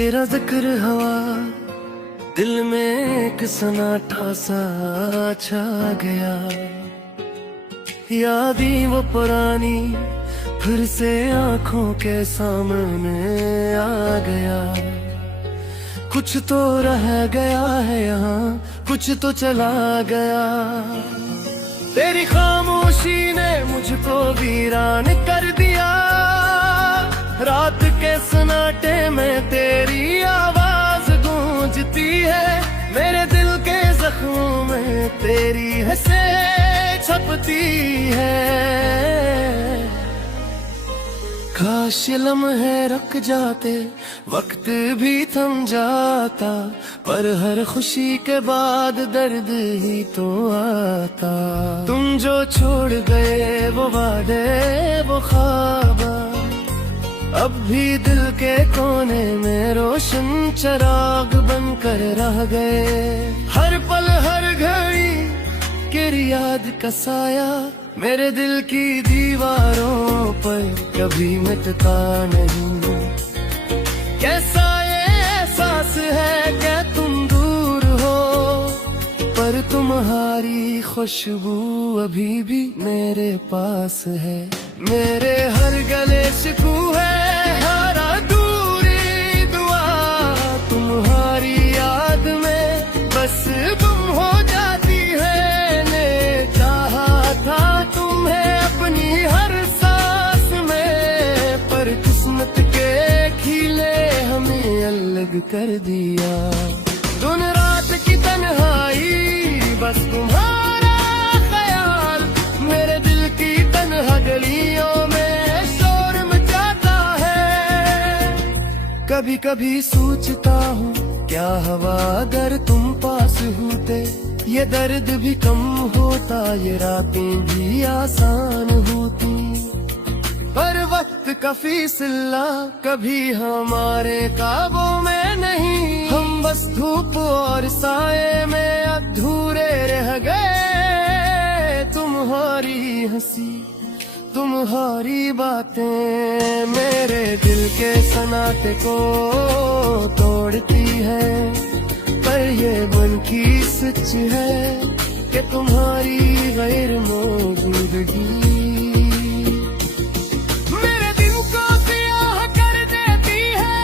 तेरा जिक्र हवा दिल में एक सन्नाटा सा छा गया। यादें वो पुरानी फिर से आंखों के सामने आ गया। कुछ तो रह गया है यहाँ, कुछ तो चला गया। तेरी खामोशी ने मुझको वीरान कर दिया। रात के सन्नाटे में तेरी आवाज गूंजती है। मेरे दिल के जख्मों में तेरी हंसें छपती है। काश लम्हे रुक जाते, वक्त भी थम जाता, पर हर खुशी के बाद दर्द ही तो आता। तुम जो छोड़ गए वो वादे वो ख्वाब अब भी दिल के कोने में रोशन चिराग बनकर रह गए। हर पल हर घड़ी तेरी याद का साया मेरे दिल की दीवारों पर कभी मिटता नहीं। कैसा ये एहसास है कि तुम दूर हो, पर तुम्हारी खुशबू अभी भी मेरे पास है। मेरे हर गले शिकू है, हर अधूरी दुआ तुम्हारी याद में बस गुम हो जाती है। ने चाहा था तुम्हें अपनी हर सांस में, पर किस्मत के खिले हमें अलग कर दिया। दिन रात की तन्हाई बस तुम्हारा ख्याल मेरे दिल की तन्हा गलियों में शोर मचाता है। कभी कभी सोचता हूँ क्या हवा अगर तुम पास होते, ये दर्द भी कम होता, ये रातें भी आसान होती। पर वक्त का फैसला कभी हमारे काबू में नहीं। हम बस धूप और साए में अधूरे रह गए। तुम्हारी हंसी तुम्हारी बातें मेरे दिल के सन्नाटे को तोड़ती है। पर ये मन की सच है कि तुम्हारी गैर मौजूदगी मेरे दिल को सियाह कर देती है।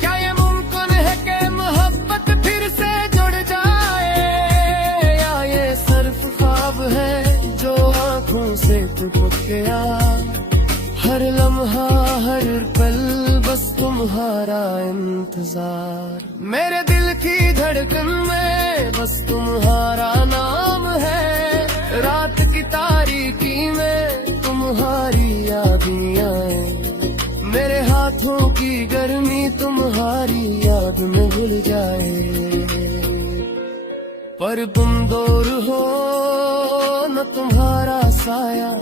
क्या ये मुमकिन है कि मोहब्बत फिर से जुड़ जाए, या ये सिर्फ ख्वाब है जो आंखों से टूट गया। हर लम्हा हर पल बस तुम्हारा इंतजार। मेरे दिल की धड़कन में बस तुम्हारा नाम है। रात की तारीकी में तुम्हारी यादें आए, मेरे हाथों की गर्मी तुम्हारी याद में भूल जाए। पर तुम दूर हो न तुम्हारा साया,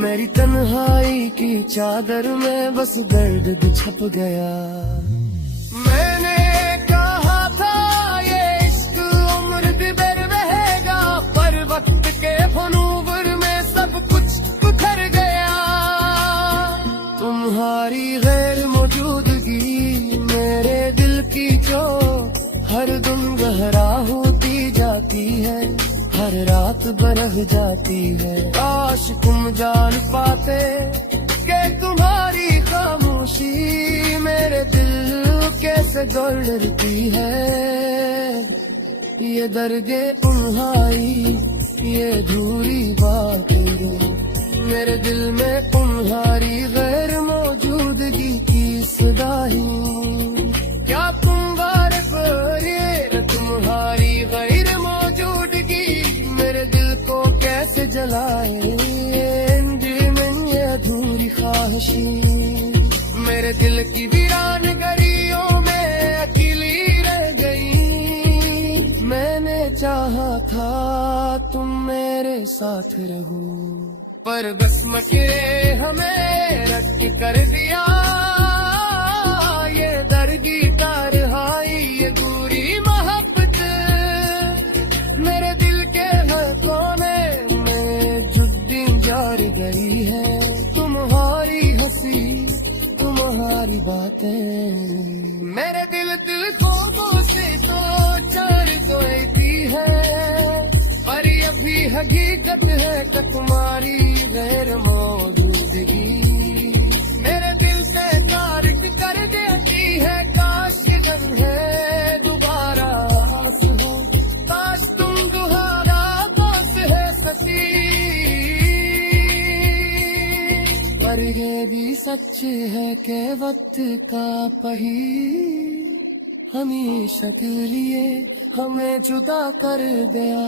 मेरी तन्हाई की चादर में बस दर्द छप गया। मैंने कहा था ये इश्क उम्र भर रहेगा, पर वक्त के फनूवर में सब कुछ उखड़ गया। तुम्हारी गैर मौजूदगी मेरे दिल की जो हर दिन गहरा होती जाती है, हर रात बरह जाती है। काश तुम जान पाते कि तुम्हारी खामोशी मेरे दिल कैसे डरती है। ये दर्दे तुम्हारी ये अधूरी बातें मेरे दिल में तुम्हारी गैर मौजूदगी की सदाई। क्या तुम बार पर ये तुम्हारी गैर मौजूदगी मेरे दिल को कैसे जलाए। में ये अधूरी ख्वाहिशी मेरे दिल की वीरान गलियों में अकेली रह गई। मैंने चाहा था तुम मेरे साथ रहो, पर बस मकरे हमें रख कर दिया। ये दर्दी तरहाई ये दूरी मोहब्बत मेरे दिल के हर कोने में जुद्दी जार गई है। तुम्हारी हंसी तुम्हारी भी हकीकत है कि तुम्हारी गैर मौजूदगी मेरे दिल से तारीफ कर देती है। काश के दिन है दोबारा आस हो, काश तुम दोबारा दोस्त है सची। पर ये भी सच है कि वक्त का पहिया हमेशा के लिए हमें जुदा कर गया।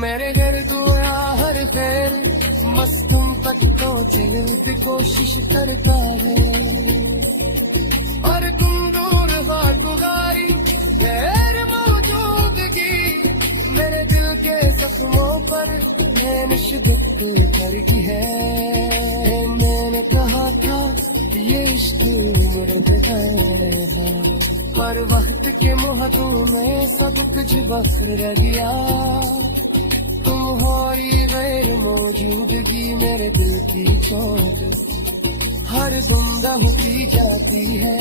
मेरे घर दुआ हर खैर मस्तूम तक तो चलने की कोशिश करता है, और तुम दूर गुजारी गैर मौजूदगी मेरे दिल के जख्मों पर शिद्दत करती है। मैंने कहा था ये इश्क उम्र है, पर वक्त के मुहदों में सब कुछ बखर गया। तुम्हारी गैर मौजूदगी मेरे दिल की चोट हर गुमराह की जाती है,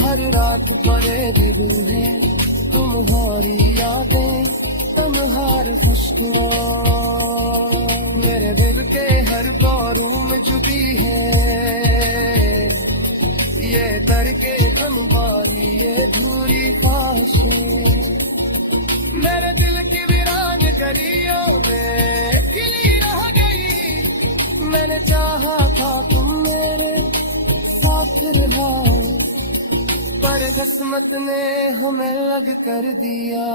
हर रात परे दिल है तुम्हारी यादें तुम्हारे खुशबू मेरे दिल के हर बारों में जुटी है। ये दर के कमवारी ये धूरी ख्वाहिशें मेरे दिल की वीरान गलियों में खिली रह गई। मैंने चाहा था तुम मेरे साथ रहो, पर किस्मत ने हमें अलग कर दिया।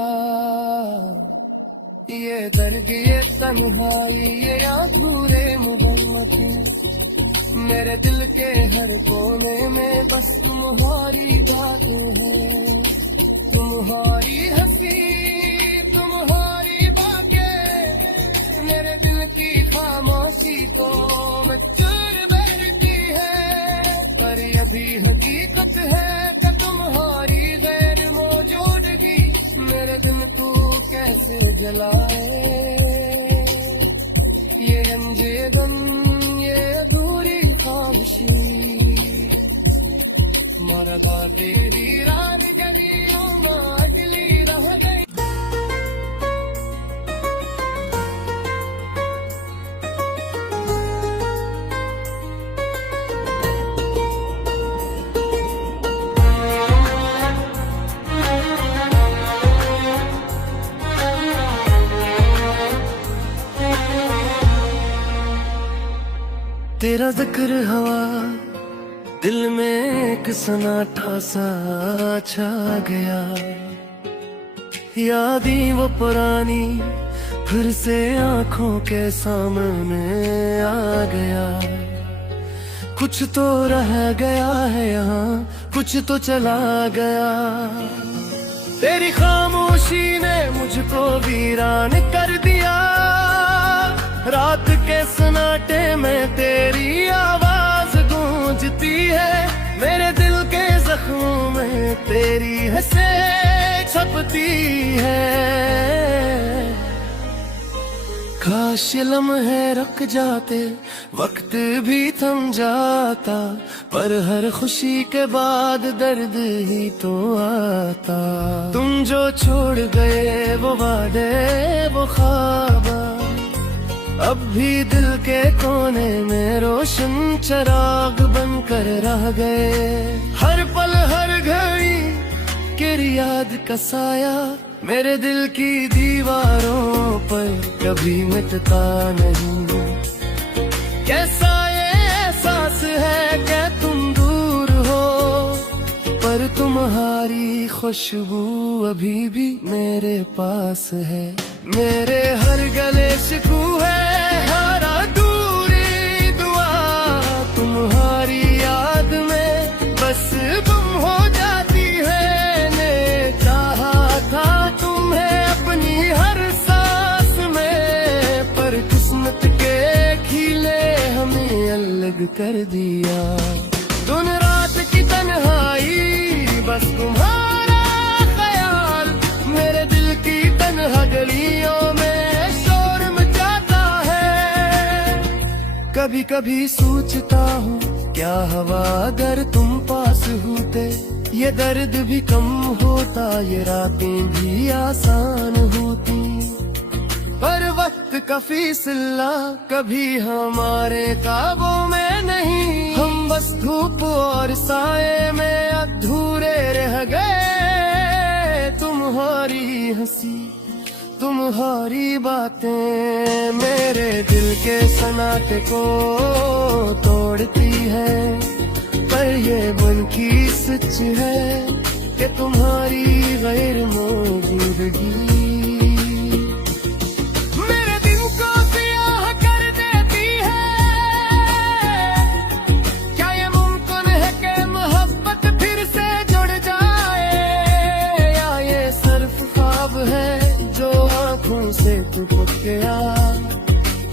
ये दर्द ये तन्हाई ये अधूरे मोहब्बत मेरे दिल के हर कोने में बस तुम्हारी बात है। तुम्हारी हंसी तुम्हारी बातें मेरे दिल की खामोशी को मैं चूर बैठती है। पर ये भी हकीकत है कि तुम्हारी गैर मौजूदगी मेरे दिल को कैसे जलाए। ये रंजे गम ये अधूरी ख्वाहिशें मरदा तेरी रात गलियों में अगली रह गई। तेरा जिक्र हवा दिल में एक सन्नाटा सा छा गया। यादें वो पुरानी फिर से आंखों के सामने आ गया। कुछ तो रह गया है यहाँ कुछ तो चला गया। तेरी खामोशी ने मुझको वीरान कर दिया। रात के सन्नाटे में तेरी आवाज गूंजती है। मेरे दिल के जख्मों में तेरी हंसें छपती है। काश लम्हे रुक जाते वक्त भी थम जाता, पर हर खुशी के बाद दर्द ही तो आता। तुम जो छोड़ गए वो वादे वो ख्वाब अब भी दिल के कोने में रोशन चिराग बनकर रह गए। हर पल हर घड़ी तेरी याद का साया मेरे दिल की दीवारों पर कभी मिटता नहीं। कैसा ये एहसास है कि तुम दूर हो, पर तुम्हारी खुशबू अभी भी मेरे पास है। मेरे हर गले शिकू है हर अधूरी दुआ तुम्हारी याद में बस गुम हो जाती है। ने चाहा था तुम्हें अपनी हर सांस में, पर किस्मत के खिले हमें अलग कर दिया। दिन रात की तन्हाई बस तुम्हारा ख्याल मेरे दिल की तन्हा गलियों में शोर मचाता है। कभी कभी सोचता हूँ क्या हवा अगर तुम पास होते, ये दर्द भी कम होता, ये रातें भी आसान होती। वक्त का फैसला कभी हमारे काबू में नहीं। हम बस धूप और साए में अधूरे रह गए। तुम्हारी हंसी तुम्हारी बातें मेरे दिल के सन्नाटे को तोड़ती है। पर ये मन की सच है कि तुम्हारी गैर मौजूदगी मेरे दिल को सियाह कर देती है। क्या ये मुमकिन है कि मोहब्बत फिर से जुड़ जाए, या ये सिर्फ ख्वाब है जो आँखों से टूट गया।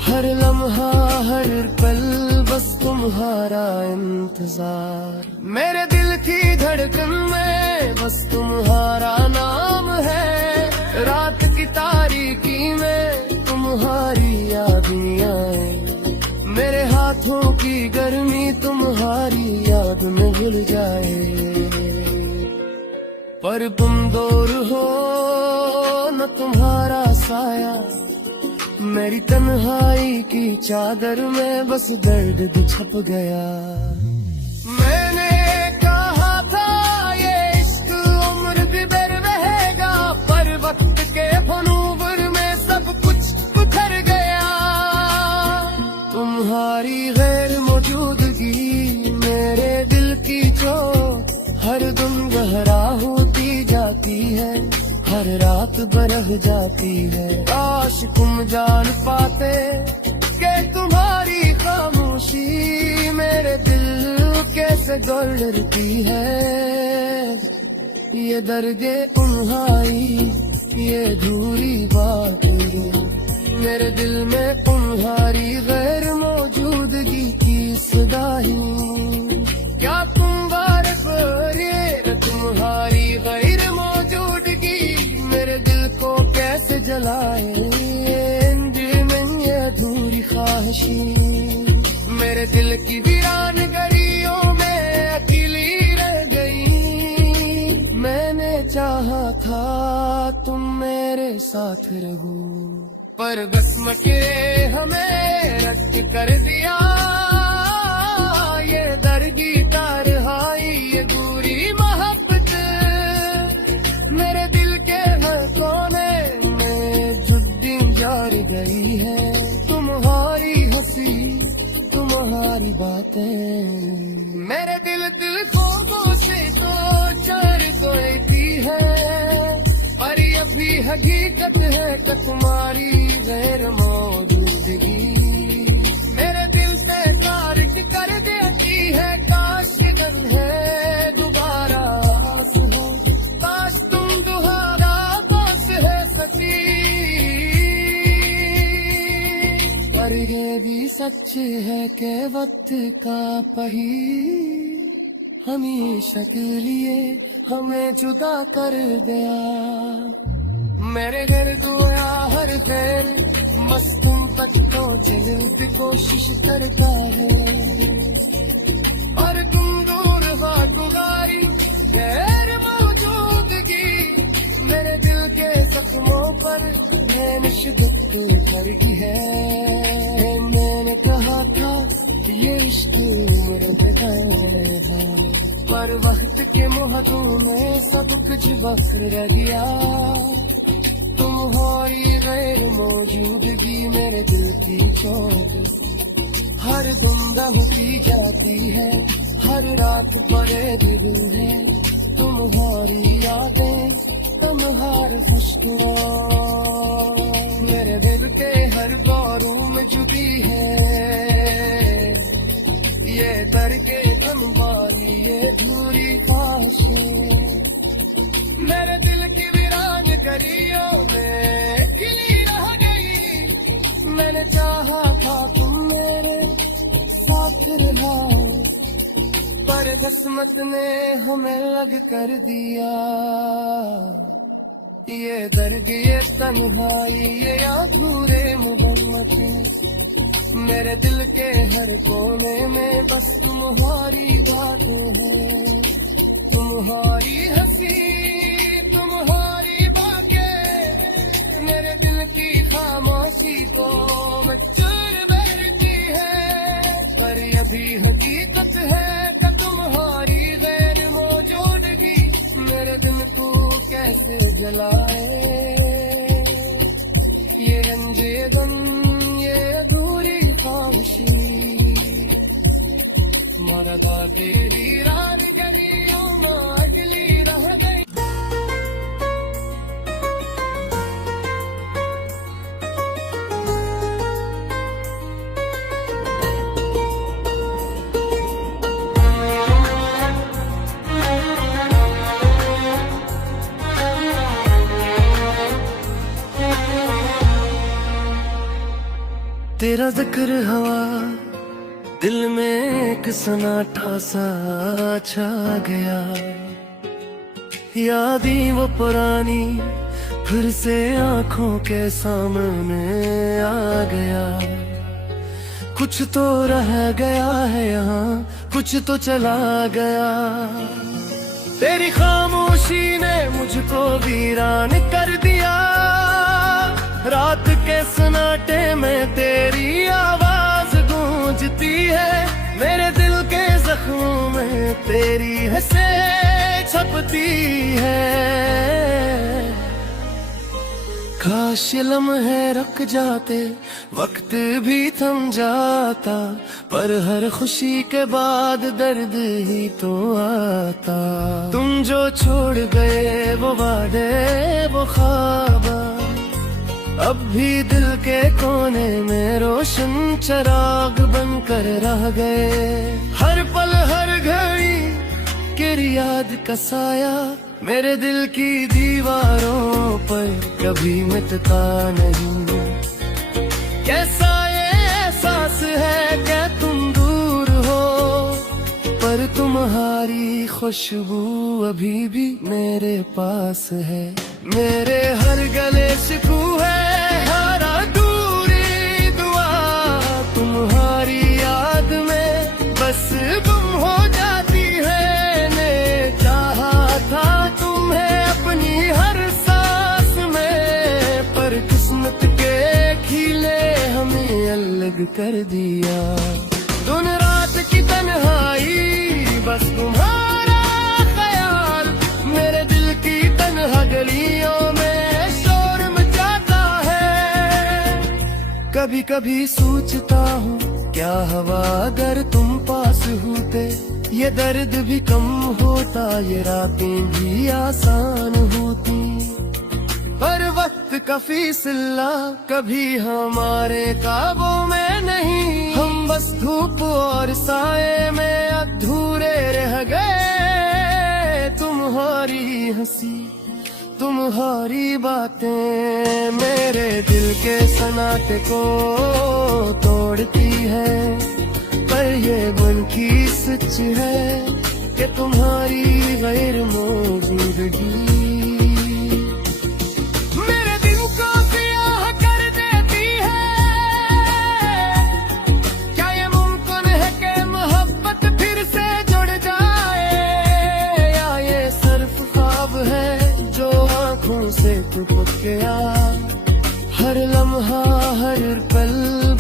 हर लम्हा हर पल बस तुम्हारा इंतजार। मेरे दिल की धड़कन में बस तुम्हारा नाम है। रात की तारीकी में तुम्हारी यादें आए। मेरे हाथों की गर्मी तुम्हारी याद में घुल जाए। पर तुम दूर हो न तुम्हारा साया, मेरी तन्हाई की चादर में बस दर्द छप गया। मैंने कहा था ये इश्क उम्र भर रहेगा, पर वक्त के फनूवर में सब कुछ उखड़ गया। तुम्हारी गैर मौजूदगी मेरे दिल की जो हर दिन गहरा होती जाती है, हर रात बरह जाती है। काश तुम जान पाते कि तुम्हारी खामोशी मेरे दिल कैसे गलती है। ये दर्दे उन्हाई ये धूरी बात मेरे दिल में तुम्हारी गैर मौजूदगी की सदाई। क्या तुम बार बार तुम्हारी गैर मौजूदगी मेरे दिल को कैसे जलाए। में ये अधूरी ख्वाहिशी मेरे दिल की वीरान गलियों में अकेली रह गई। मैंने चाहा था तुम मेरे साथ रहो, पर बस के हमें रद्द कर दिया। ये दर्दी तरहाई ये दूरी मोहब्बत मेरे दिल के हर कोने में जुद्दी जार गई है। तुम्हारी हंसी तुम्हारी बातें मेरे दिल ख्वाबों से तो चार सोती है। पर ये भी हकीकत है कि तुम्हारी गैर मौजूदगी मेरे दिल से खारिज कर देती है। काश दिन है दोबारा आस हो, काश तुम दोबारा बस है सची। पर ये भी सच है कि वक्त का पहिया हमेशा के लिए हमें जुदा कर दिया। मेरे घर दुआ हर खैर मस्तूं तक पहुंचने की कोशिश करता है, और तुम दूर हो गुजारी गैर मौजूदगी मेरे दिल के जख्मों पर शिद्दत करती है। मैंने कहा था ये इश्क उम्र है, पर वक्त के मुहदों में सब कुछ बस रह गया। तुम्हारी गैर मौजूदगी मेरे दिल की चोट हर गुंदा होती जाती है, हर रात पड़े दिल है। तुम्हारी यादें तुम्हारे खुशबू मेरे दिल के हर गौरों में जुटी है। ये दर्द तुम्हारी ये धूरी ख्वाहिशें मेरे दिल की वीरान गलियों में खिली रह गई। मैंने चाहा था तुम मेरे साथ रहो, पर किस्मत ने हमें अलग कर दिया। ये दर्द ये तन्हाई ये अधूरे मोहब्बत मेरे दिल के हर कोने में बस तुम्हारी बात है। तुम्हारी हंसी तुम्हारी बातें मेरे दिल की खामोशी को चूर भरती है, पर अभी हकीकत है कि तुम्हारी गैर मौजूदगी मेरे दिल को कैसे जलाए। ये रंजे गम, ये अधूरी खामोशी, मरदा तेरी रात गरी अगली रह गई। तेरा जिक्र हवा दिल में एक सन्नाटा सा छा गया, यादें वो पुरानी फिर से आंखों के सामने आ गया। कुछ तो रह गया है यहाँ, कुछ तो चला गया। तेरी खामोशी ने मुझको वीरान कर दिया, रात के सन्नाटे में तेरी आवाज गूंजती है, मेरे दिल के जख्मों में तेरी हंसें छपती है। काश ये लम्हे रुक जाते, वक्त भी थम जाता, पर हर खुशी के बाद दर्द ही तो आता। तुम जो छोड़ गए वो वादे, वो ख्वाब अब भी दिल के कोने में रोशन चिराग बनकर रह गए। हर पल हर घड़ी तेरी याद का साया मेरे दिल की दीवारों पर कभी मिटता नहीं। कैसा ये एहसास है कि तुम दूर हो, पर तुम्हारी खुशबू अभी भी मेरे पास है। मेरे हर गले शिकू है, हर अधूरी दुआ तुम्हारी याद में बस गुम हो जाती है। ने चाहा था तुम्हें अपनी हर सांस में, पर किस्मत के खिले हमें अलग कर दिया। दिन रात की तन्हाई बस तुम्हारा ख्याल, मेरे दिल की तन्हा गलियों में शोर मचाता है। कभी कभी सोचता हूँ क्या हवा अगर तुम पास होते, ये दर्द भी कम होता, ये रातें भी आसान होती। पर वक्त का फैसला कभी हमारे काबू में नहीं, हम बस धूप और साए में अधूरे रह गए। तुम्हारी हंसी, तुम्हारी बातें मेरे दिल के सन्नाटे को तोड़ती है, पर ये मन की सच है कि तुम्हारी गैर मौजूदगी मेरे दिल को स्याह कर देती है। क्या ये मुमकिन है कि मोहब्बत फिर से जुड़ जाए, या ये सिर्फ ख्वाब है जो आंखों से टूट गया। हर लम्हा हर पल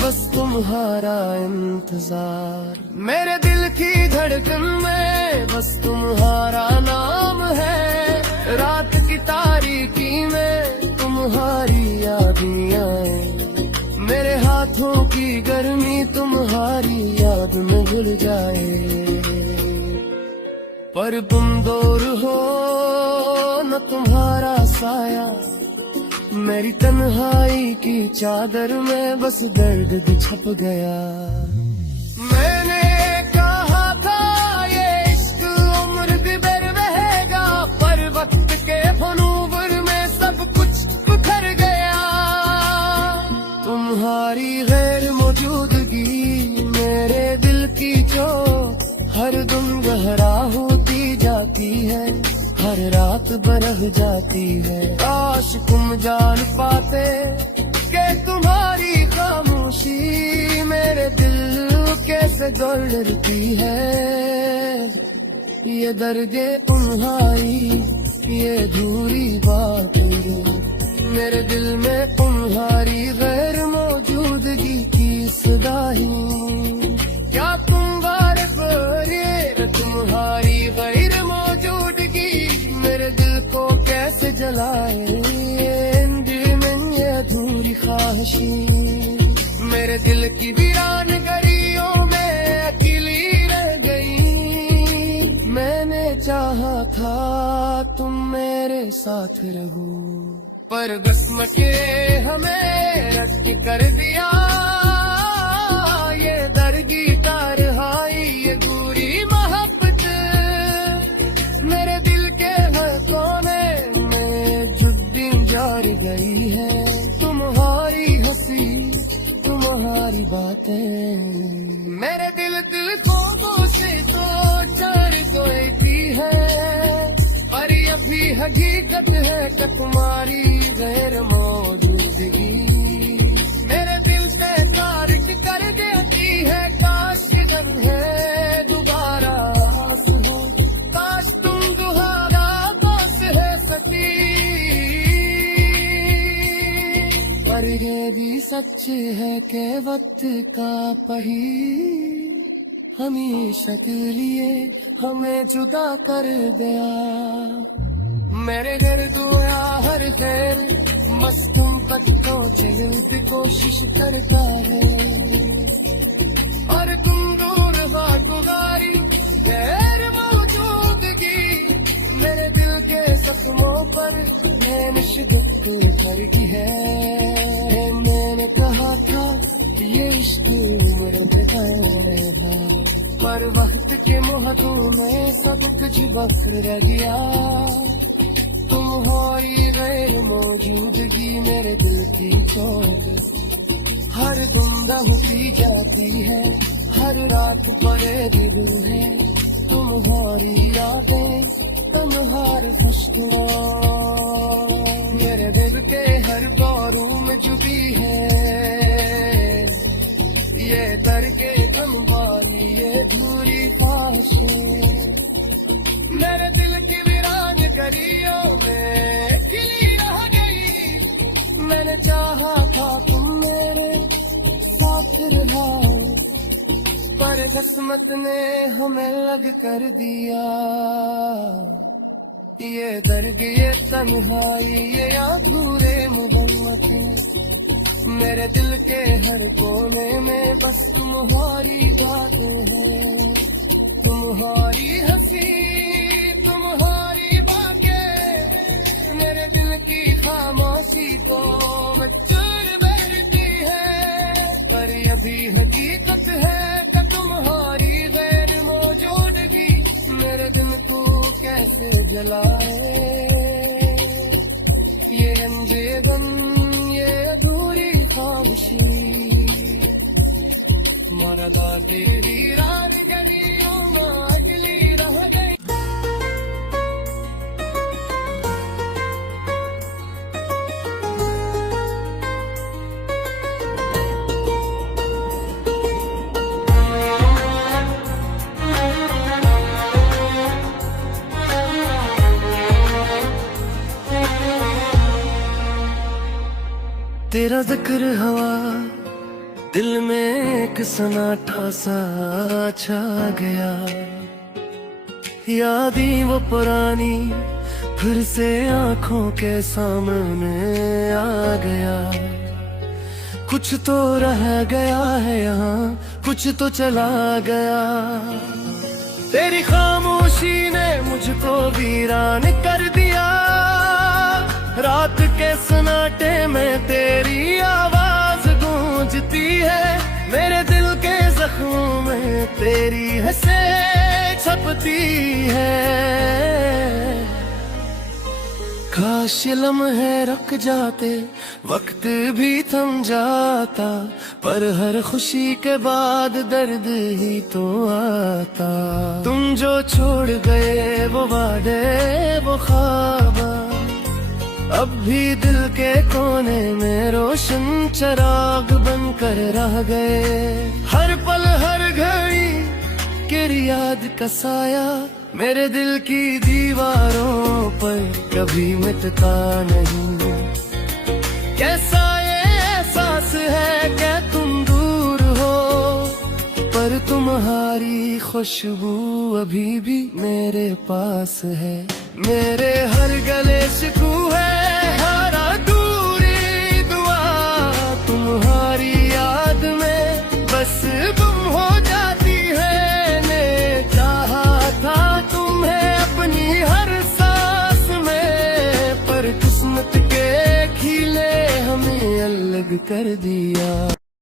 बस तुम्हारा इंतजार, मेरे दिल की धड़कन में बस तुम्हारा नाम है। रात की तारीकी में तुम्हारी यादें आए, मेरे हाथों की गर्मी तुम्हारी याद में घुल जाए। पर तुम दूर हो न तुम्हारा साया, मेरी तन्हाई की चादर में बस दर्द छप गया। मैंने कहा था ये इश्क उम्र दिबर रहेगा, पर वक्त के फनूवर में सब कुछ बिखर गया। तुम्हारी गैर मौजूदगी मेरे दिल की जो हर दम गहरा होती जाती है, हर रात बरह जाती है। काश तुम जान पाते कि तुम्हारी खामोशी मेरे दिल कैसे डरती है। ये दर्द तन्हाई, ये दूरी बातें मेरे दिल में तुम्हारी गैर मौजूदगी की सदाही, क्या तुम वारिफ ये तुम्हारी गैर मौजूदगी मेरे दिल को कैसे जलाए। दिल में ये अधूरी ख्वाहिशी मेरे दिल की वीरान गलियों में अकेली रह गई। मैंने चाहा था तुम मेरे साथ रहो, पर बस्म के हमें रद्द कर दिया। ये दरगी तारहाई ये बुरी मोहब्बत मेरे दिल के हर कोने में जुद्दी जार गई है। तुम्हारी हंसी तुम्हारी बातें मेरे दिल ख्वाबों से तो चढ़ गई है, पर ये भी हकीकत है कि तुम्हारी गैर मौजूदगी मेरे दिल से तारीख कर देती है। काश जब है दोबारा हो, काश तुम दोबारा बस है सकी, पर ये भी सच है कि वक्त का पहिया हमेशा के लिए हमें जुदा कर दिया। मेरे घर दुआ हर खैर मस्तूम कदमों चलने की कोशिश करता है, और तुम दूर गुजारी गैर मौजूदगी मेरे दिल के जख्मों पर शिद्दत भरगी है। मैंने कहा था ये इश्क उम्र है, पर वक्त के मुहद्दों में सब कुछ वक्त रह गया। तुम्हारी गैर मौजूदगी मेरे दिल की चोट हर गुमराह की जाती है, हर रात बड़े दिल है। तुम्हारी यादें तुम्हारे खुशबू मेरे दिल के हर बारू में जुटी है। ये दर के गमवारी ये धूरी ख्वाहिशें मेरे दिल की वीरान गलियों में खिली रह गई। मैंने चाहा था तुम मेरे साथ रहो, पर किस्मत ने हमें लग कर दिया। ये दर्द ये तन्हाई ये अधूरे मोहब्बत मेरे दिल के हर कोने में बस तुम्हारी बातें हैं। तुम्हारी हंसी तुम्हारी बातें मेरे दिल की खामोशी को चुर बैठती है, पर ये भी हकीकत है कि तुम्हारी गैर मौजूदगी मेरे दिल को कैसे जलाए। ये रंजे गम ये अधूरी ख्वाहिशी मारा तेरी रात गलियों में अगली रह गई। तेरा जिक्र हवा दिल में एक सन्नाटा सा छा गया। यादें वो पुरानी फिर से आंखों के सामने आ गया। कुछ तो रह गया है यहाँ कुछ तो चला गया। तेरी खामोशी ने मुझको वीरान कर दिया। रात के सन्नाटे में तेरी आवाज गूंजती है। मेरे दिल के जख्मों में तेरी हंसें छपती है। काश लम्हे रुक जाते वक्त भी थम जाता, पर हर खुशी के बाद दर्द ही तो आता। तुम जो छोड़ गए वो वादे वो ख्वाब अब भी दिल के कोने में रोशन चिराग बनकर रह गए। हर पल हर घड़ी तेरी याद का साया मेरे दिल की दीवारों पर कभी मिटता नहीं। कैसा ये एहसास है कि तुम दूर हो, पर तुम्हारी खुशबू अभी भी मेरे पास है। मेरे हर गले शिकू है, हर अधूरी दुआ तुम्हारी याद में बस गुम हो जाती है। ने चाहा था तुम्हें अपनी हर सांस में, पर किस्मत के खिले हमें अलग कर दिया।